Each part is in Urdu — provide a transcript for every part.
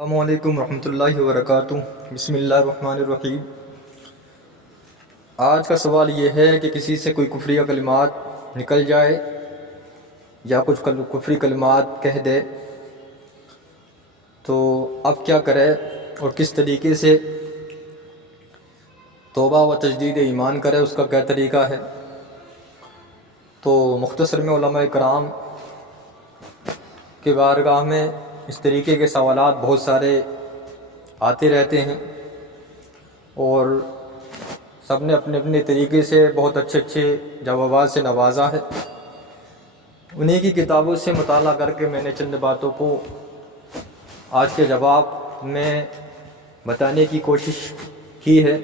السلام علیکم ورحمۃ اللہ وبرکاتہ۔ بسم اللہ الرحمن الرحیم۔ آج کا سوال یہ ہے کہ کسی سے کوئی کفریہ کلمات نکل جائے یا کچھ کفری کلمات کہہ دے تو اب کیا کرے اور کس طریقے سے توبہ و تجدید ایمان کرے، اس کا کیا طریقہ ہے۔ تو مختصر میں علماء کرام کے بارگاہ میں اس طریقے کے سوالات بہت سارے آتے رہتے ہیں اور سب نے اپنے اپنے طریقے سے بہت اچھے جوابات سے نوازا ہے۔ انہی کی کتابوں سے مطالعہ کر کے میں نے چند باتوں کو آج کے جواب میں بتانے کی کوشش کی ہے۔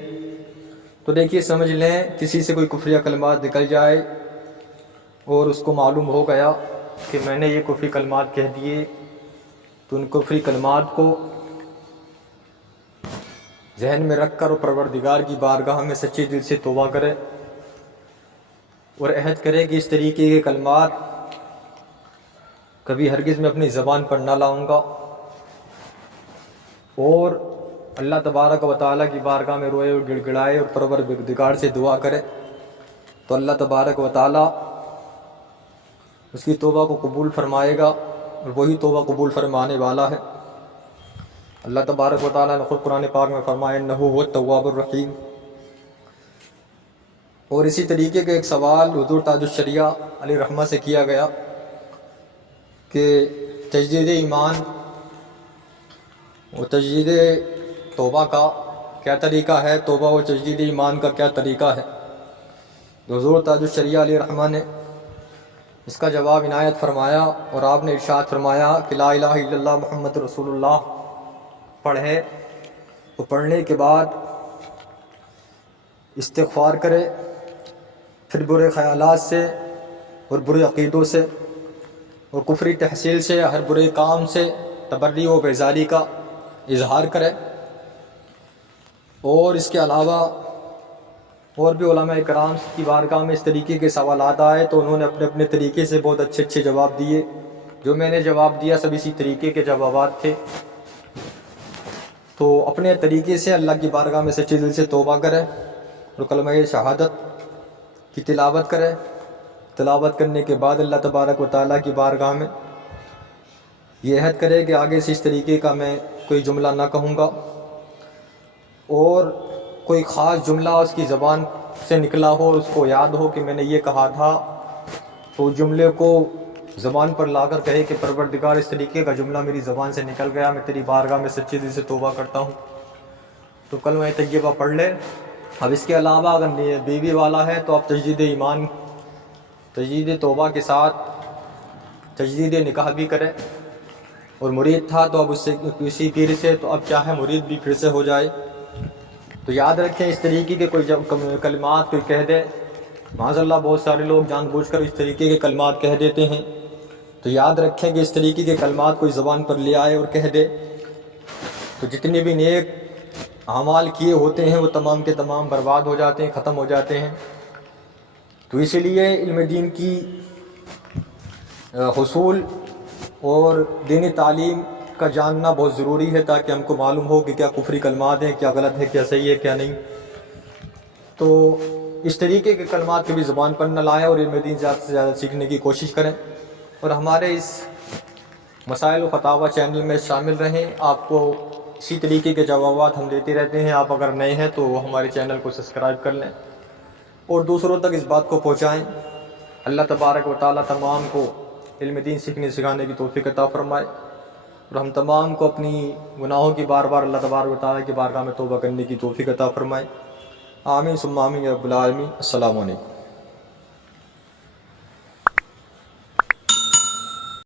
تو دیکھیے، سمجھ لیں کسی سے کوئی کفریہ کلمات نکل جائے اور اس کو معلوم ہو گیا کہ میں نے یہ کفری کلمات کہہ دیے، تو ان کفری کلمات کو ذہن میں رکھ کر اور پروردگار کی بارگاہ میں سچے دل سے توبہ کرے اور عہد کرے کہ اس طریقے کے کلمات کبھی ہرگز میں اپنی زبان پر نہ لاؤں گا، اور اللہ تبارک و تعالیٰ کی بارگاہ میں روئے اور گڑ گڑائے اور پروردگار سے دعا کرے تو اللہ تبارک و تعالیٰ اس کی توبہ کو قبول فرمائے گا، اور وہی توبہ قبول فرمانے والا ہے۔ اللہ تبارک و تعالیٰ نے خود قرآن پاک میں فرمایا انہ هو التواب الرحیم۔ اور اسی طریقے کا ایک سوال حضور تاج الشریعہ علیہ رحمہ سے کیا گیا کہ تجدید ایمان و تجدید توبہ کا کیا طریقہ ہے، توبہ و تجدید ایمان کا کیا طریقہ ہے۔ تو حضور تاج الشریعہ علیہ رحمہ نے اس کا جواب عنایت فرمایا اور آپ نے ارشاد فرمایا کہ لا الہ الا اللہ محمد رسول اللہ پڑھے، اور پڑھنے کے بعد استغفار کرے، پھر برے خیالات سے اور برے عقیدوں سے اور کفری تحصیل سے، ہر برے کام سے تبری و بیزاری کا اظہار کرے۔ اور اس کے علاوہ اور بھی علماء کرام کی بارگاہ میں اس طریقے کے سوالات آئے تو انہوں نے اپنے اپنے طریقے سے بہت اچھے جواب دیے۔ جو میں نے جواب دیا سب اسی طریقے کے جوابات تھے۔ تو اپنے طریقے سے اللہ کی بارگاہ میں سچے دل سے توبہ کرے اور کلمہ شہادت کی تلاوت کرے۔ تلاوت کرنے کے بعد اللہ تبارک و تعالیٰ کی بارگاہ میں یہ عہد کرے کہ آگے سے اس طریقے کا میں کوئی جملہ نہ کہوں گا، اور کوئی خاص جملہ اس کی زبان سے نکلا ہو، اس کو یاد ہو کہ میں نے یہ کہا تھا، تو جملے کو زبان پر لا کر کہے کہ پروردگار اس طریقے کا جملہ میری زبان سے نکل گیا، میں تیری بارگاہ میں سچے دل سے توبہ کرتا ہوں، تو کلمہ طیبہ پڑھ لے۔ اب اس کے علاوہ اگر بیوی والا ہے تو اب تجدید ایمان، تجدید توبہ کے ساتھ تجدید نکاح بھی کرے، اور مرید تھا تو اب اس سے کسی پیر سے، تو اب کیا ہے مرید بھی پھر سے ہو جائے۔ تو یاد رکھیں اس طریقے کے کوئی کلمات کوئی کہہ دے، معاذ اللہ بہت سارے لوگ جان بوجھ کر اس طریقے کے کلمات کہہ دیتے ہیں، تو یاد رکھیں کہ اس طریقے کے کلمات کوئی زبان پر لے آئے اور کہہ دے تو جتنے بھی نیک اعمال کیے ہوتے ہیں وہ تمام کے تمام برباد ہو جاتے ہیں، ختم ہو جاتے ہیں۔ تو اسی لیے علم دین کی حصول اور دینی تعلیم کا جاننا بہت ضروری ہے، تاکہ ہم کو معلوم ہو کہ کیا کفری کلمات ہیں، کیا غلط ہے، کیا صحیح ہے، کیا نہیں۔ تو اس طریقے کے کلمات کبھی زبان پر نہ لائیں اور علم دین زیادہ سے زیادہ سیکھنے کی کوشش کریں، اور ہمارے اس مسائل و فتاوی چینل میں شامل رہیں۔ آپ کو اسی طریقے کے جوابات ہم دیتے رہتے ہیں۔ آپ اگر نئے ہیں تو ہمارے چینل کو سبسکرائب کر لیں اور دوسروں تک اس بات کو پہنچائیں۔ اللہ تبارک و تعالیٰ تمام کو علم دین سیکھنے سکھانے کی توفیق عطا فرمائے، اور ہم تمام کو اپنی گناہوں کی بار بار اللہ تبارک و تعالیٰ کی بارگاہ میں توبہ کرنے کی توفیق عطا فرمائے۔ آمین ثم آمین یا رب العالمین۔ السلام علیکم۔